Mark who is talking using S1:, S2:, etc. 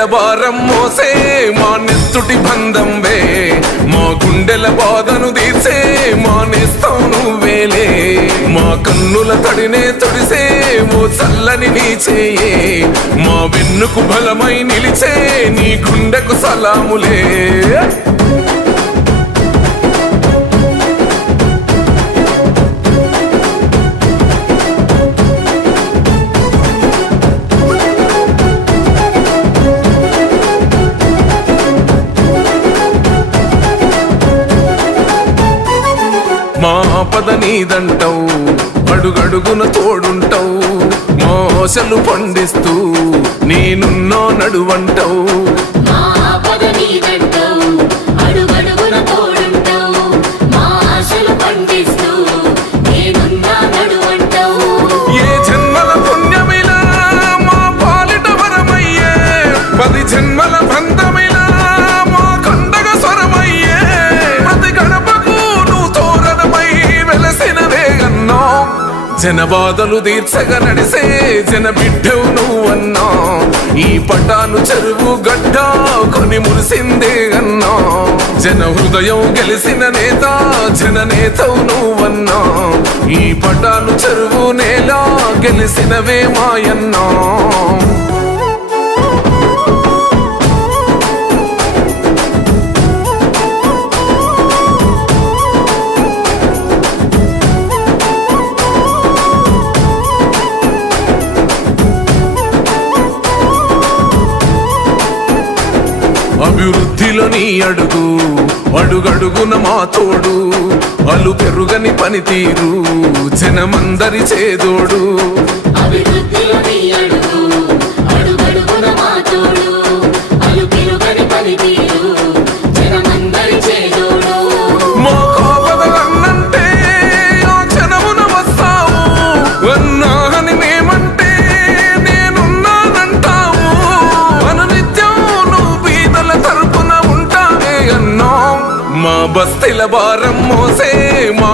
S1: గుండెల భారం మోసే మా నెత్తుటి బంధం వే మా గుండెల బాధను తీసే మా నేస్తం నువ్వేలే మా కన్నుల తడినే తొడిసే ఓ చల్లని నీ చేయే. మా వెన్నుకు బలమై నిలిచే నీ గుండెకు సలాములే. ఆపద పద నీదంటావు అడుగడుగున తోడుంటావు మోసలు పండిస్తూ నేనున్నో నడువంటావు.
S2: ఆపద నీదంటావు, అడుగడుగున
S1: తోడు జన బాధలు తీర్చగా నడిసే జన బిడ్డవు నువ్వన్నా. ఈ పటాను చెరువు గడ్డ కొని మురిసిందే అన్నా. జన హృదయం గెలిసిన నేత జన నేతవు నువ్వన్నా. ఈ పటాను చెరువు నేల గెలిసినవే మాయన్నా. అభివృద్ధిలో నీ అడుగు అడుగడుగున మా తోడు అలు పెరుగని పనితీరు జనమందరి చేదోడు. మా బస్తీల భారం మోసే మా